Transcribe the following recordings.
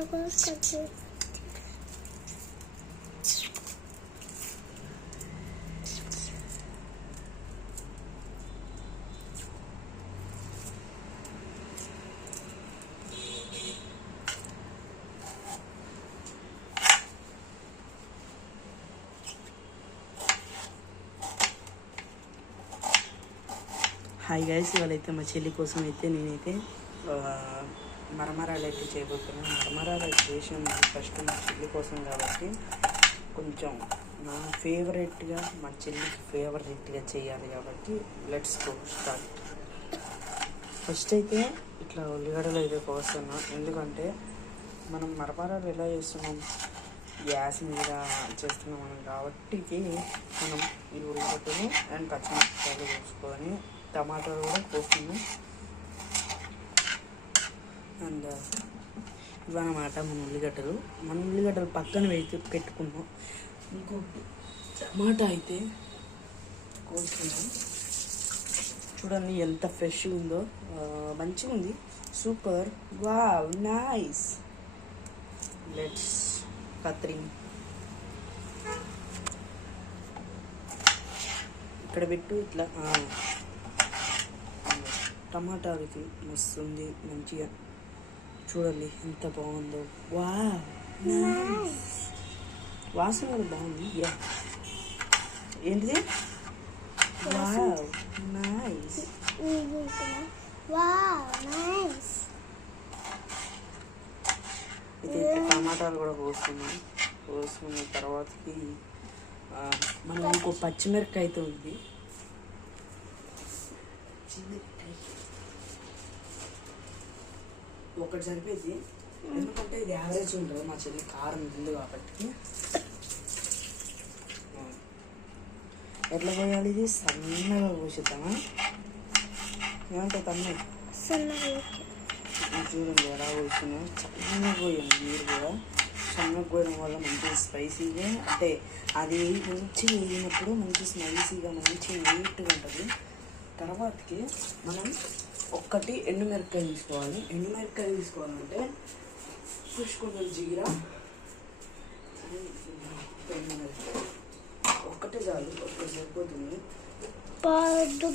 Hi guys, ఇవాళైతే మా చెల్లి కోసం అయితే నేనైతే మరమరాలు అయితే చేయబోతున్నాను. మరమరాలు అయితే చేసాను ఫస్ట్ మా చెల్లి కోసం కాబట్టి కొంచెం నా ఫేవరెట్గా మా చెల్లికి ఫేవరెట్గా చేయాలి కాబట్టి లెట్స్ గో స్టార్ట్. ఫస్ట్ అయితే ఇట్లా ఉల్లిగడ్డలు అయితే కోస్తున్నాం. ఎందుకంటే మనం మరమరాలు ఎలా చేస్తున్నాం, గ్యాస్ మీద చేస్తున్నాం మనం కాబట్టి మనం ఈ ఉల్లిగడ్డలు అండ్ పచ్చిమిరపకాయలు కోసుకొని టమాటాలు కూడా కోస్తున్నాం. అండ్ ఇవన్నమాట మన ఉల్లిగడ్డలు పక్కన వేసి పెట్టుకున్నాం. ఇంకొకటి టమాటా అయితే కోసుకున్నాం. చూడండి ఎంత ఫ్రెష్గా ఉందో, మంచిగా ఉంది, సూపర్, వావ్, నైస్. లెట్స్ కత్తిరింగ్ ఇక్కడ పెట్టు. ఇట్లా టమాటాలకి మస్తు ఉంది, మంచిగా చూడండి ఎంత బాగుందో. Wow, nice. వాసన కూడా బాగుంది. ఏంటిది? Wow, nice. ఇదైతే టమాటాలు కూడా కోసుకున్న తర్వాతకి మనం ఇంకో పచ్చిమిరపకాయతో ఉంది. ఒకటి సరిపోయింది, ఎందుకంటే ఇది యావరేజ్ ఉంటుంది. మా చెల్లి కారం ఉంది కాబట్టి. ఎట్లా పోయాలి? ఇది సన్నగా పోసేద్దామా? ఏమంటావు తమ్ముడు? చూడండి ఎలా పోసినా, సన్నగా పోయాను. మీరు కూడా సన్నగా పోయడం వల్ల మంచి స్పైసీగా, అంటే అది మంచిగా వేగినప్పుడు మంచి స్పైసీగా మంచి నీట్గా ఉంటుంది. తర్వాతకి మనం ఒక్కటి ఎండుమిరపకాయ తీసుకోవాలంటే ఫస్ట్ కొంచెం జీరా, ఎండుమిరపకాయ ఒక్కటే చాలు, ఒక్కటి సరిపోతుంది.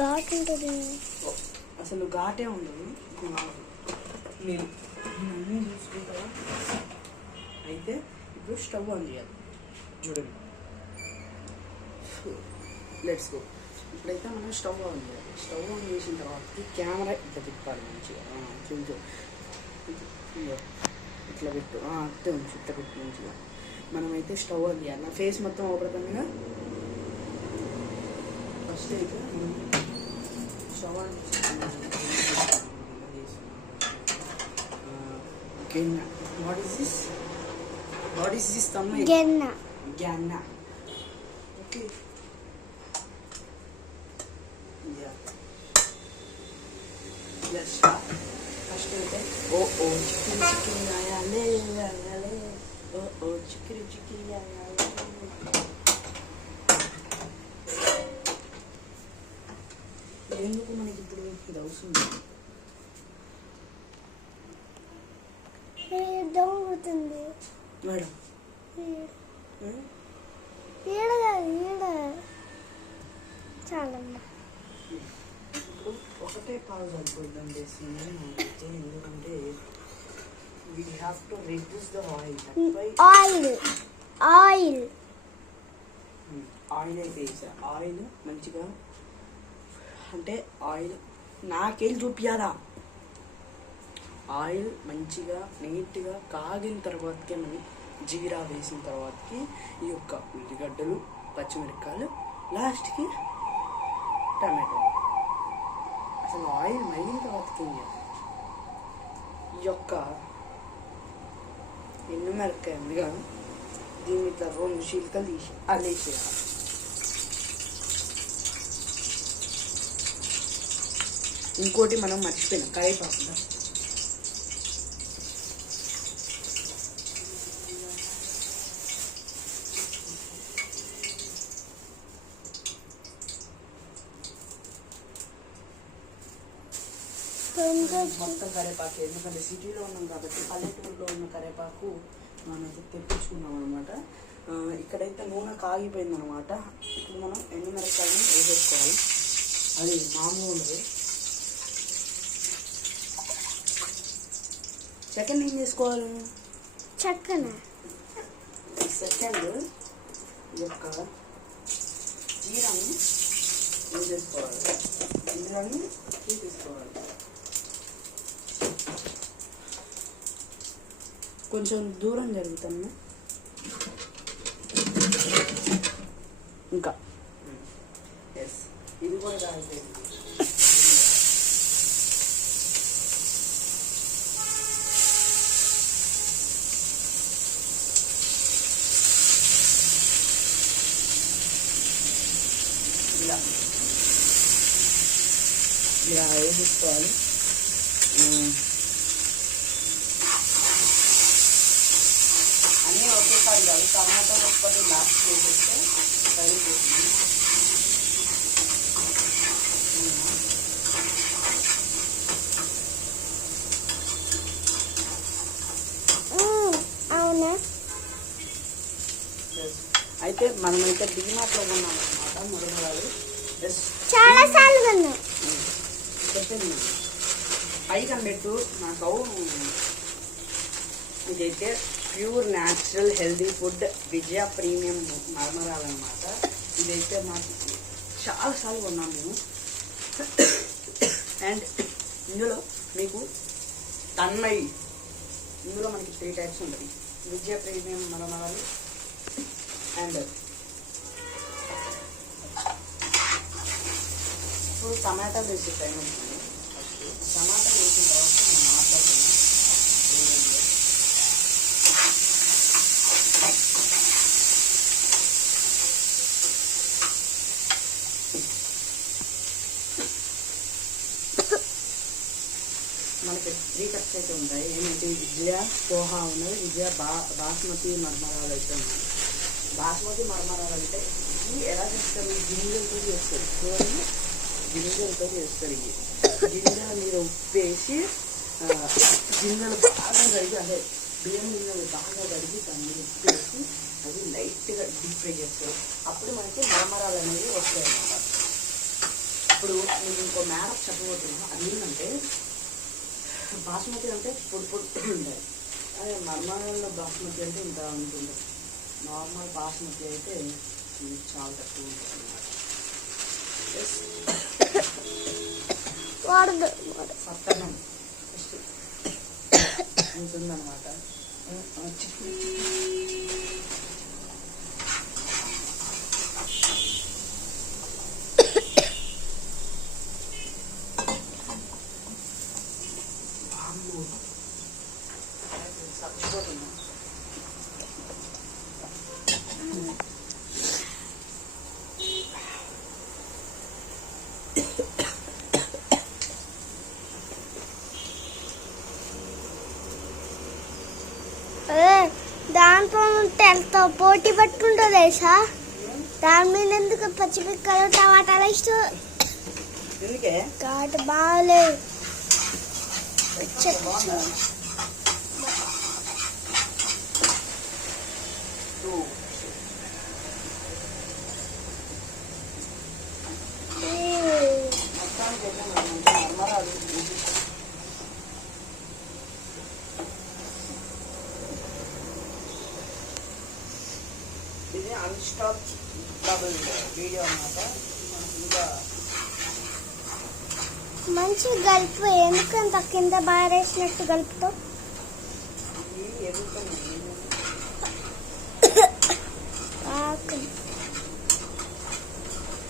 ఘాటు ఉంటుంది, అసలు ఘాటే ఉండదు. నేను అన్నీ చూసుకుంటా. అయితే ఇప్పుడు స్టవ్ ఆన్ చేయాలి. చూడండి, లెట్స్ గో. ఇప్పుడైతే మనం స్టవ్ ఆన్ చేయాలి. స్టవ్ ఆన్ చేసిన తర్వాత కెమెరా ఇట్లా తిప్పాలి మంచిగా. చూడు, ఇట్లా పెట్టు, అట్టే ఉంచి ఇట్లా పెట్టు మంచిగా. మనమైతే స్టవ్ ఆన్ చేయాలి. నా ఫేస్ మొత్తం ఓపడుతుందిగా. ఫస్ట్ అయితే మనం స్టవ్ ఆన్ గిన్నె. వాట్ ఈస్ దిస్ తమ్ముడు? గిన్నె. ఓకే. ఫస్ట్ అయితే చికెన్ ఆయాలే, చికెన్ ఆయాలే. ఎందుకు మనకి ఇప్పుడు ఇది అవసరం దొంగతుంది మేడం? చాలమ్మా. ఇప్పుడు ఒకటే పాలు సరిపోద్దని చేస్తుంది నాకైతే. ఎందుకంటే we have to reduce the oil అయితే వేసా. ఆయిల్ మంచిగా, అంటే ఆయిల్ నాకెళ్ళి చూపించాలా. ఆయిల్ మంచిగా నీట్గా కాగిన తర్వాతకే మనం జీరా వేసిన తర్వాతకి ఈ యొక్క ఉల్లిగడ్డలు, పచ్చిమిరపకాయలు, లాస్ట్కి టమాటో. అసలు ఆయిల్ మరిగిన తర్వాతకి ఈ యొక్క ఎండుమిరపకాయ ఉందిగా, దీన్ని ఇట్లా 2 చీలికలు తీసి అల్లేసేయాలి. ఇంకోటి మనం మర్చిపోయినాం, కరివేపాకు. మొత్తం కరేపాకు, ఎందుకంటే సిటీలో ఉన్నాం కాబట్టి పల్లెటూరులో ఉన్న కరేపాకు మనమైతే తెప్పించుకున్నాం అనమాట. ఇక్కడైతే నూనె కాగిపోయింది అనమాట. ఇప్పుడు మనం ఎండుమిరపకాయని వేసేసుకోవాలి. అది మామూలు ఉండదు. సెకండ్ ఏం చేసుకోవాలి? సెకండ్ ఈ యొక్క జీరాన్ని వేసేసుకోవాలి. జీరాన్ని తీసుకోవాలి. కొంచెం దూరం జరుగుతాను. ఇంకా ఎస్, ఇది కూడా కాగిపోయింది. ఇలా వేసుకోవాలి. అన్నీ ఒకేసారి కాదు, టమాటో ఒక్కటి లాస్ట్ వేసేస్తే సరిపోతుంది. అవునా? అయితే మనమైతే డిమార్ట్లో ఉన్నాం అనమాట. మురమరాలు చాలా సార్లు కొన్నా. చెప్పింది పైకి పెట్టు నాకు. ఇదైతే ప్యూర్ న్యాచురల్ హెల్దీ ఫుడ్ విజయ ప్రీమియం మరమరాలు అనమాట. ఇదైతే మాకు చాలాసార్లు కొన్నాను నేను. అండ్ ఇందులో మీకు తన్మయి, ఇందులో మనకి 3 టైప్స్ ఉంటుంది. విజయ ప్రీమియం మరమరాలు అండ్ ఇప్పుడు టమాటా వేసే టైం ఉంటుంది. టమాటా వేసిన తర్వాత మనం మాట్లాడుతున్నాం. మనకి 3 కప్స్ అయితే ఉంటాయి. ఏమిటి? విజయ పోహా ఉన్నది, విజయ బాస్మతి మరమరాలు అయితే ఉన్నాయి. బాస్మతి మరమరాలు అంటే ఇవి ఎలా చేస్తారు? గింజలతో చేస్తారు. చూడండి, గింజలతో చేస్తారు. ఇవి గింజలు మీరు ఉప్పేసి గింజలు బాగా కడిగి, అదే బియ్యం గింజలు బాగా కడిగి దాని మీద ఉప్పేసి అది లైట్గా డీప్ ఫ్రై చేస్తారు. అప్పుడు మనకి మరమరాలు అనేవి వస్తాయి అన్నమాట. ఇప్పుడు నేను ఇంకో మ్యారప్ చెప్పబోతున్నాను. అది ఏంటంటే బాస్మతి అంటే పొడి పొడి ఉంటాయి. అదే మరమరాల్లో బాస్మతి అంటే ఇంకా ఉంటుంది. నార్మల్ బాస్మతి అయితే చాలా తక్కువ ఉంటుంది అన్నమాట. సత్తనం ఉంటుందన్నమాట. చచ్చిపోతున్నా. దాంట్లో తెలతో పోటీ పెట్టుకుంటుంది సార్. దాని మీద ఎందుకు పచ్చిమిరపకాయలు టమాటాలు ఇష్టం? ఎందుకే ఘాటు బాగాలేదు. ఇది అన్స్టాప్ డబుల్ వీడియో అన్నమాట. ఇంకా మంచి గలుపు. ఎందుకంత కింద బారేసినట్టు గలుపుతో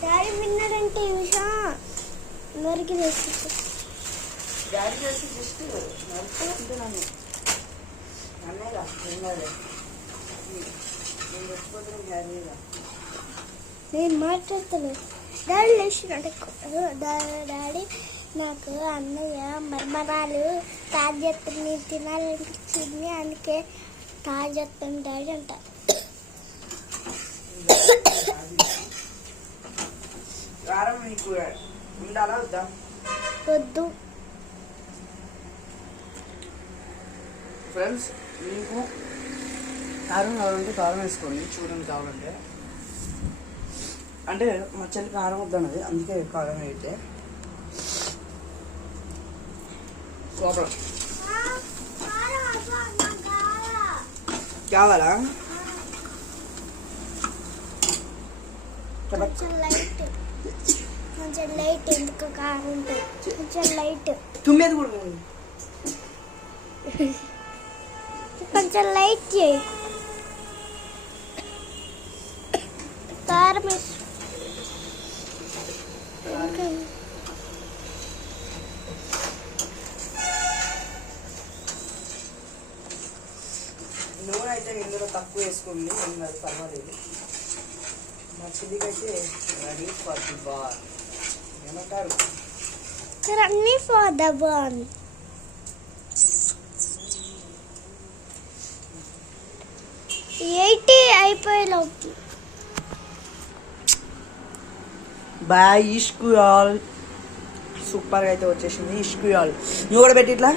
డాడీ విన్నారంటే ఈ విషయం అందరికి తెలుసు. డాడీ చేసి జస్ట్ నడుపుకుంటున్నాను. అన్నయ్యగా విన్నారే, నేను చచ్చిపోతున్నాను హ్యాపీగా. నేను మాట్లాడతలేదు. డాడీ లేచినట్టు డాడీ నాకు అన్నయ్య మరమరాలు తాజెత్తుని తినాలనిపించింది, అందుకే తాజెత్తుని డాడీ అంట. కారం నీకు ఉండాలా వద్దా? వద్దు. ఫ్రెండ్స్ మీకు కారం కావాలంటే కారం వేసుకోండి, చూడండి కావాలంటే. అంటే మా చెల్లి కారం వద్దన్నది, అందుకే కారం అయితే లోపల కావాలా? కొంచెం లైట్ ఎందుకు కారం ఉంటుంది, కొంచెం లైట్, తుమ్మేది కూడా కొంచెం లైట్ చేయి. కారం వేసి నూనె అయితే ఇందులో తక్కువ వేసుకోండి, ఏం కాదు, పర్వాలేదు. మా చిల్లికి అయితే రెడీ ఫర్ ది బార్ ఏమంటారు? Ready for the bar. 80 అయిపోయేలోపు బాయ్ ఇష్కుయాల్ సూపర్గా అయితే వచ్చేసింది. ఇష్కుయాల్ నువ్వు కూడా పెట్టి ఇట్లా